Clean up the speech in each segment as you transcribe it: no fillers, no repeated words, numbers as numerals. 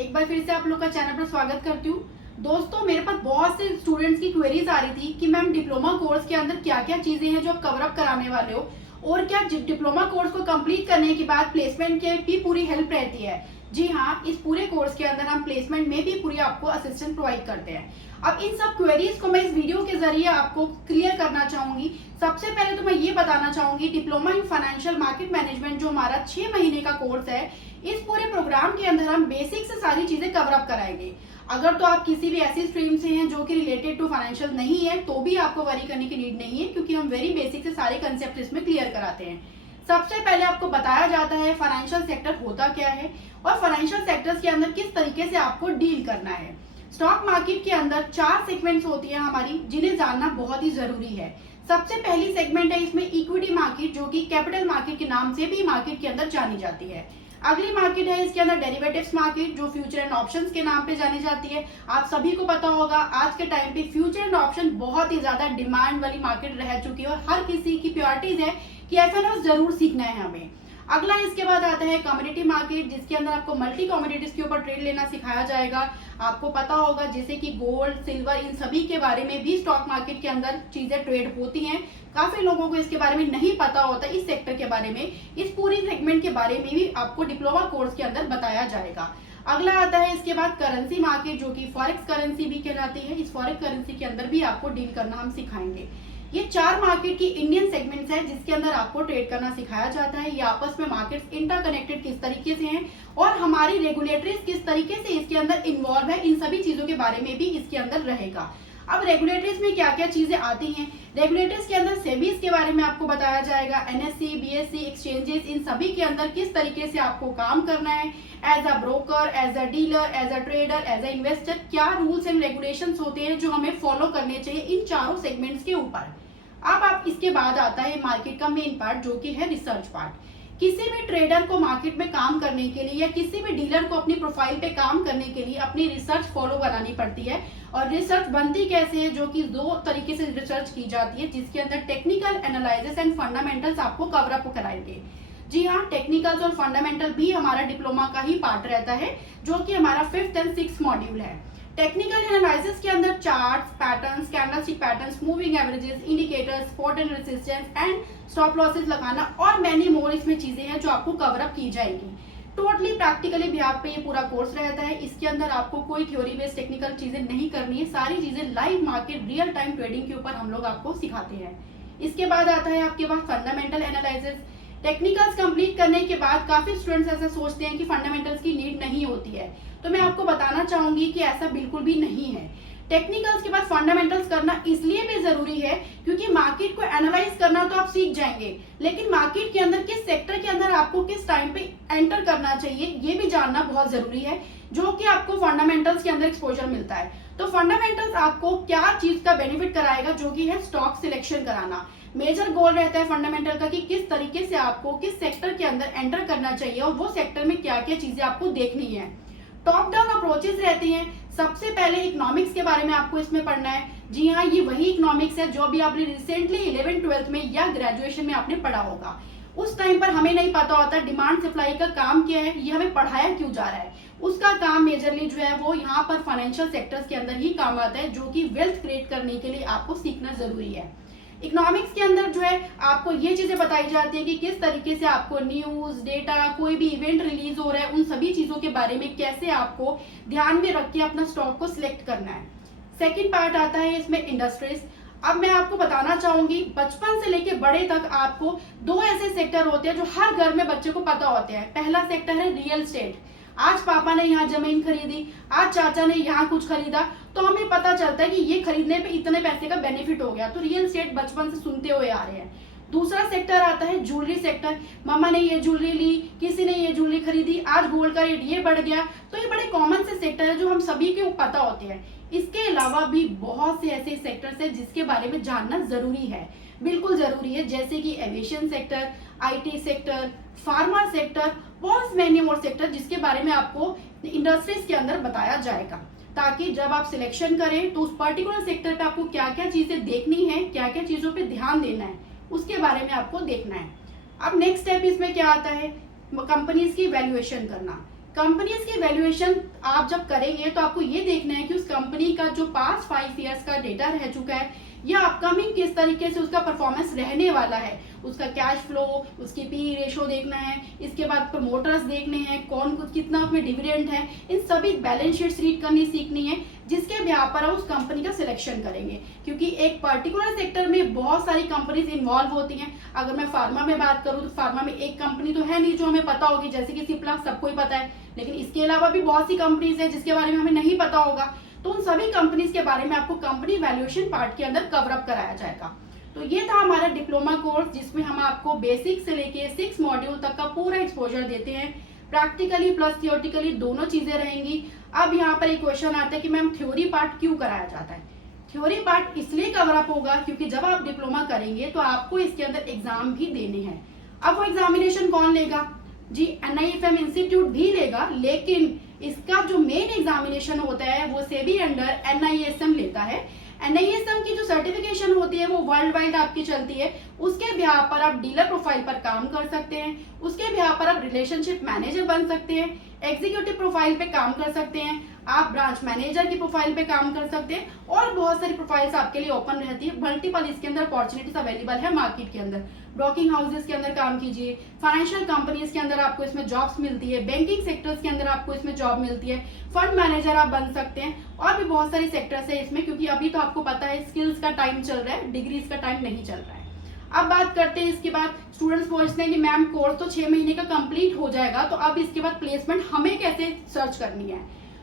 एक बार फिर से आप लोग का चैनल पर स्वागत करती हूँ। दोस्तों, मेरे पास बहुत से स्टूडेंट्स की क्वेरीज आ रही थी कि मैम डिप्लोमा कोर्स के अंदर क्या क्या चीजें हैं जो आप कवर अप कराने वाले हो, और क्या डिप्लोमा कोर्स को कंप्लीट करने के बाद प्लेसमेंट की भी पूरी हेल्प रहती है। जी हाँ, इस पूरे कोर्स के अंदर हम प्लेसमेंट में भी पूरी आपको असिस्टेंस प्रोवाइड करते हैं। अब इन सब क्वेरीज को मैं इस वीडियो के जरिए आपको क्लियर करना चाहूंगी। सबसे पहले तो मैं ये बताना चाहूंगी, diploma in financial market management जो हमारा 6 महीने का कोर्स है, इस पूरे प्रोग्राम के अंदर हम बेसिक से सारी चीजें कवर अप कराएंगे। अगर तो आप किसी भी ऐसी स्ट्रीम से हैं जो कि रिलेटेड टू फाइनेंशियल नहीं है, तो भी आपको वरी करने की नीड नहीं है, क्योंकि हम वेरी बेसिक से सारे कंसेप्ट इसमें क्लियर कराते हैं। सबसे पहले आपको बताया जाता है फाइनेंशियल सेक्टर होता क्या है और फाइनेंशियल सेक्टर्स के अंदर किस तरीके से आपको डील करना है। स्टॉक मार्केट के अंदर 4 सेगमेंट्स होती है हमारी, जिन्हें जानना बहुत ही जरूरी है। सबसे पहली सेगमेंट है इसमें इक्विटी मार्केट, जो कि कैपिटल मार्केट के नाम से भी मार्केट के अंदर जानी जाती है। अगली मार्केट है इसके अंदर डेरिवेटिव्स मार्केट, जो फ्यूचर एंड ऑप्शंस के नाम पे जानी जाती है। आप सभी को पता होगा आज के टाइम पे फ्यूचर एंड ऑप्शन बहुत ही ज्यादा डिमांड वाली मार्केट रह चुकी है और हर किसी की प्रायोरिटीज है कि एफएनओ जरूर सीखना है हमें। अगला इसके बाद आता है कमोडिटी मार्केट, जिसके अंदर आपको मल्टी कमोडिटीज के ऊपर ट्रेड लेना सिखाया जाएगा। आपको पता होगा जैसे कि गोल्ड, सिल्वर, इन सभी के बारे में भी स्टॉक मार्केट के अंदर चीजें ट्रेड होती हैं। काफी लोगों को इसके बारे में नहीं पता होता, इस सेक्टर के बारे में, इस पूरी सेगमेंट के बारे में भी आपको डिप्लोमा कोर्स के अंदर बताया जाएगा। अगला आता है इसके बाद करेंसी मार्केट, जो कि फॉरेक्स करेंसी भी कहलाती है। इस फॉरेक्स करेंसी के अंदर भी आपको डील करना हम सिखाएंगे। ये 4 मार्केट की इंडियन सेगमेंट्स है जिसके अंदर आपको ट्रेड करना सिखाया जाता है। ये आपस में मार्केट्स इंटरकनेक्टेड किस तरीके से हैं और हमारी रेगुलेटरीज किस तरीके से इसके अंदर इन्वॉल्व है, इन सभी चीजों के बारे में भी इसके अंदर रहेगा। अब रेगुलेटरीज में क्या क्या चीजें आती हैं, रेगुलेटरीज के अंदर सेबीज के बारे में आपको बताया जाएगा। एनएससी, बीएससी, एक्सचेंजेस, इन सभी के अंदर किस तरीके से आपको काम करना है as a broker, as a dealer, as a trader, as an investor, क्या रूल्स एंड रेगुलेशंस होते हैं जो हमें फॉलो करने चाहिए इन चारों सेगमेंट्स के ऊपर। अब आप इसके बाद आता है मार्केट का मेन पार्ट, जो कि है रिसर्च पार्ट। किसी भी ट्रेडर को मार्केट में काम करने के लिए या किसी भी डीलर को अपनी प्रोफाइल पे काम करने के लिए अपनी रिसर्च फॉलो बनानी पड़ती है। और रिसर्च बनती कैसे है, जो कि 2 तरीके से रिसर्च की जाती है, जिसके अंदर टेक्निकल एनालिसिस एंड फंडामेंटल्स आपको कवर अप कराएंगे। जी हाँ, टेक्निकल्स और फंडामेंटल भी हमारा डिप्लोमा का ही पार्ट रहता है, जो कि हमारा 5th एंड 6th मॉड्यूल है। टेक्निकल एनालिसिस के अंदर charts, patterns, candlestick patterns, moving averages, indicators, support and resistance and stop losses लगाना और मैनी मोर इसमें चीजें हैं जो आपको कवर अप की जाएंगी। टोटली प्रैक्टिकली भी आप पे ये पूरा कोर्स रहता है। इसके अंदर आपको कोई थ्योरी बेस्ड टेक्निकल चीजें नहीं करनी है, सारी चीजें live market real time trading के ऊपर हम लोग आपको सिखाते हैं। इसके बाद आता है आपके पास फंडामेंटल एनालिसिस। टेक्निकल्स कंप्लीट करने के बाद काफी स्टूडेंट्स ऐसा सोचते हैं कि फंडामेंटल्स की नीड नहीं होती है, तो मैं आपको बताना चाहूंगी कि ऐसा बिल्कुल भी नहीं है। टेक्निकल्स के बाद फंडामेंटल्स करना इसलिए भी जरूरी है क्योंकि मार्केट को एनालाइज करना तो आप सीख जाएंगे, लेकिन मार्केट के अंदर किस सेक्टर के अंदर आपको किस टाइम पे एंटर करना चाहिए ये भी जानना बहुत जरूरी है, जो कि आपको फंडामेंटल्स के अंदर एक्सपोजर मिलता है। तो फंडामेंटल्स आपको क्या चीज का बेनिफिट कराएगा, जो कि है स्टॉक सिलेक्शन कराना। मेजर गोल रहता है फंडामेंटल का कि किस तरीके से आपको किस सेक्टर के अंदर एंटर करना चाहिए और वो सेक्टर में क्या क्या चीजें आपको देखनी है। टॉप डाउन अप्रोचेस रहती हैं। सबसे पहले इकोनॉमिक्स के बारे में आपको इसमें पढ़ना है। जी हाँ, ये वही इकोनॉमिक्स है जो भी आपने रिसेंटली 11th 12th में या ग्रेजुएशन में आपने पढ़ा होगा। उस टाइम पर हमें नहीं पता होता डिमांड सप्लाई का काम क्या है, ये हमें पढ़ाया क्यों जा रहा है। उसका काम मेजरली जो है वो यहाँ पर फाइनेंशियल सेक्टर्स के अंदर ही काम आता है, जो कि वेल्थ क्रिएट करने के लिए आपको सीखना जरूरी है। इकोनॉमिक्स के अंदर जो है आपको ये चीजें बताई जाती है कि किस तरीके से आपको न्यूज, डेटा, कोई भी इवेंट रिलीज हो रहा है, उन सभी चीजों के बारे में कैसे आपको ध्यान में रख के अपना स्टॉक को सिलेक्ट करना है। सेकंड पार्ट आता है इसमें इंडस्ट्रीज। अब मैं आपको बताना चाहूंगी, बचपन से लेके बड़े तक आपको 2 ऐसे सेक्टर होते हैं जो हर घर में बच्चे को पता होते हैं। पहला सेक्टर है रियल एस्टेट। आज पापा ने यहाँ जमीन खरीदी, आज चाचा ने यहाँ कुछ खरीदा, तो हमें पता चलता है कि ये खरीदने पे इतने पैसे का बेनिफिट हो गया, तो रियल एस्टेट बचपन से सुनते हुए आ रहे हैं। दूसरा सेक्टर आता है ज्वेलरी सेक्टर। मामा ने ये ज्वेलरी ली, किसी ने ये ज्वेलरी खरीदी, आज गोल्ड का रेट ये बढ़ गया, तो ये बड़े कॉमन से सेक्टर है जो हम सभी को पता होते हैं। इसके अलावा भी बहुत से ऐसे सेक्टर्स हैं जिसके बारे में जानना जरूरी है, बिल्कुल जरूरी है, जैसे कि aviation sector, IT sector, pharma sector, बहुत मैनी मोर सेक्टर, जिसके बारे में आपको इंडस्ट्रीज के अंदर बताया जाएगा, ताकि जब आप सिलेक्शन करें तो उस पर्टिकुलर सेक्टर पे आपको क्या क्या चीजें देखनी है, क्या क्या चीजों पे ध्यान देना है, उसके बारे में आपको देखना है। अब नेक्स्ट स्टेप इसमें क्या आता है, कंपनीज की वैल्यूएशन करना। कंपनीज की वैल्यूएशन आप जब करेंगे तो आपको ये देखना है कि उस कंपनी का जो पास्ट 5 ईयर्स का डेटा रह चुका है या अपकमिंग किस तरीके से उसका परफॉर्मेंस रहने वाला है, उसका कैश फ्लो, उसकी पी रेशो देखना है, इसके बाद प्रमोटर्स देखने हैं, कौन कितना उसमें डिविडेंड है, इन सभी बैलेंस शीट्स रीड करनी सीखनी है, जिसके ब्याह पर आप उस कंपनी का सिलेक्शन करेंगे। क्योंकि एक पर्टिकुलर सेक्टर में बहुत सारी कंपनीज इन्वॉल्व होती हैं। अगर मैं फार्मा में बात करूँ तो फार्मा में एक कंपनी तो है नहीं जो हमें पता होगी, जैसे कि सिप्ला सबको ही पता है, लेकिन इसके अलावा भी बहुत सी कंपनीज है जिसके बारे में हमें नहीं पता होगा। तो उन सभी कंपनीज के बारे में आपको कंपनी वैल्यूएशन पार्ट के अंदर कवर अप कराया जाएगा। तो ये था हमारा डिप्लोमा कोर्स, जिसमें हम आपको बेसिक से लेके 6 मॉड्यूल तक का पूरा एक्सपोजर देते हैं। प्रैक्टिकली प्लस थियोरटिकली दोनों चीजें रहेंगी। अब यहाँ पर एक क्वेश्चन आता है कि मैम थ्योरी पार्ट क्यों कराया जाता है? थ्योरी पार्ट इसलिए कवर अप होगा क्योंकि जब आप डिप्लोमा करेंगे तो आपको इसके अंदर एग्जाम भी देने हैं। अब वो एग्जामिनेशन कौन लेगा? जी NIFM इंस्टीट्यूट भी लेगा, लेकिन इसका जो मेन एग्जामिनेशन होता है वो सेबी अंडर NISM लेता है। NISM की जो सर्टिफिकेशन होती है वो वर्ल्ड वाइड आपकी चलती है। उसके बिहाफ पर आप डीलर प्रोफाइल पर काम कर सकते हैं, उसके बिहाफ पर आप रिलेशनशिप मैनेजर बन सकते हैं, एग्जीक्यूटिव प्रोफाइल पे काम कर सकते हैं, आप ब्रांच मैनेजर की प्रोफाइल पे काम कर सकते हैं, और बहुत सारी प्रोफाइल्स आपके लिए ओपन रहती है। मल्टीपल इसके अंदर अपॉर्चुनिटीज अवेलेबल है मार्केट के अंदर। ब्रोकिंग हाउसेस के अंदर काम कीजिए, फाइनेंशियल कंपनीज के अंदर आपको इसमें जॉब्स मिलती है, बैंकिंग सेक्टर्स के अंदर आपको इसमें जॉब मिलती है, फंड मैनेजर आप बन सकते हैं, और भी बहुत सारी सेक्टर्स है इसमें। क्योंकि अभी तो आपको पता है स्किल्स का टाइम चल रहा है, डिग्रीज का टाइम नहीं चल रहा है। अब बात करते हैं इसके बाद, स्टूडेंट्स पूछते हैं कि मैम कोर्स तो 6 महीने का कंप्लीट हो जाएगा, तो अब इसके बाद प्लेसमेंट हमें कैसे सर्च करनी है?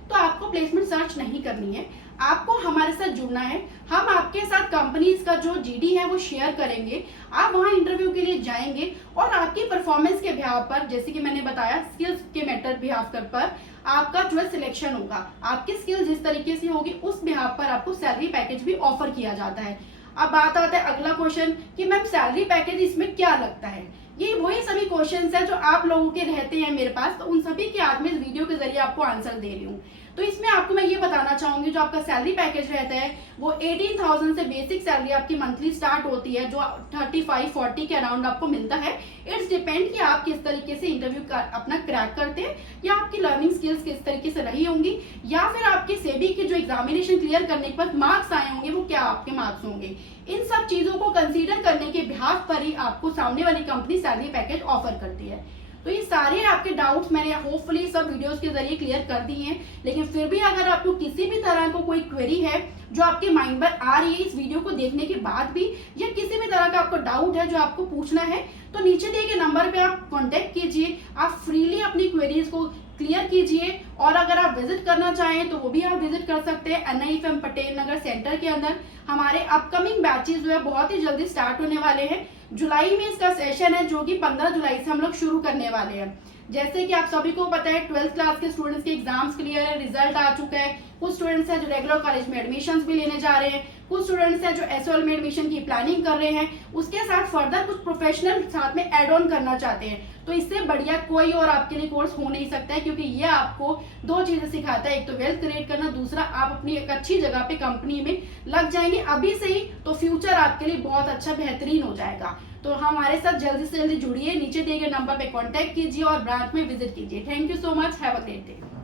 तो आपको प्लेसमेंट सर्च नहीं करनी है, आपको हमारे साथ जुड़ना है। हम आपके साथ कंपनीज का जो GD है वो शेयर करेंगे, आप वहां इंटरव्यू के लिए जाएंगे और आपकी परफॉर्मेंस के बिहाफ पर, जैसे कि मैंने बताया स्किल्स के मैटर बिहाफ पर आपका जो है सिलेक्शन होगा। आपकी स्किल जिस तरीके से होगी उस बिहाफ पर आपको सैलरी पैकेज भी ऑफर किया जाता है। अब बात आता है अगला क्वेश्चन कि मैम सैलरी पैकेज इसमें क्या लगता है? ये वही सभी क्वेश्चंस हैं जो आप लोगों के रहते हैं मेरे पास, तो उन सभी के आज मैं इस वीडियो के जरिए आपको आंसर दे रही हूँ। तो इसमें आपको मैं ये बताना चाहूंगी, जो आपका सैलरी पैकेज रहता है वो 18,000 से बेसिक सैलरी आपकी मंथली स्टार्ट होती है, जो 35-40 के अराउंड आपको मिलता है। इट्स डिपेंड कि आप किस तरीके से इंटरव्यू अपना क्रैक करते हैं, या आपकी लर्निंग स्किल्स किस तरीके से रही होंगी, या फिर आपके सेबी के जो एग्जामिनेशन क्लियर करने के बाद मार्क्स आए होंगे वो क्या आपके मार्क्स होंगे। इन सब चीजों को कंसीडर करने के बिहाफ पर ही आपको सामने वाली कंपनी सैलरी पैकेज ऑफर करती है। तो ये सारे आपके डाउट्स मैंने होपफुली सब वीडियोस के जरिए क्लियर कर दिए हैं। लेकिन फिर भी अगर आपको किसी भी तरह को कोई क्वेरी है जो आपके माइंड पर आ रही है इस वीडियो को देखने के बाद भी, या किसी भी तरह का आपको डाउट है जो आपको पूछना है, तो नीचे दिए गए नंबर पे आप कांटेक्ट कीजिए, आप फ्रीली अपनी क्वेरीज को क्लियर कीजिए। और अगर आप विजिट करना चाहें तो वो भी आप विजिट कर सकते हैं NIFM पटेल नगर सेंटर के अंदर। हमारे अपकमिंग बैचेस जो है बहुत ही जल्दी स्टार्ट होने वाले हैं। जुलाई में इसका सेशन है जो कि 15 जुलाई से हम लोग शुरू करने वाले हैं। जैसे कि आप सभी को पता है 12th क्लास के स्टूडेंट्स के एग्जाम्स क्लियर है, रिजल्ट आ चुका है। कुछ स्टूडेंट्स हैं जो रेगुलर कॉलेज में एडमिशंस भी लेने जा रहे हैं, कुछ स्टूडेंट्स हैं जो SOL में एडमिशन की प्लानिंग कर रहे हैं, उसके साथ फर्दर कुछ प्रोफेशनल साथ में एड ऑन करना चाहते हैं। तो इससे बढ़िया कोई और आपके लिए कोर्स हो नहीं सकता है, क्योंकि ये आपको 2 चीजें सिखाता है, एक तो वेल्थ क्रिएट करना, दूसरा आप अपनी एक अच्छी जगह पे कंपनी में लग जाएंगे अभी से ही, तो फ्यूचर आपके लिए बहुत अच्छा बेहतरीन हो जाएगा। तो हमारे साथ जल्दी से जल्दी जुड़िए, नीचे दिए गए नंबर पे कांटेक्ट कीजिए और ब्रांच में विजिट कीजिए। Thank you so much, have a great day.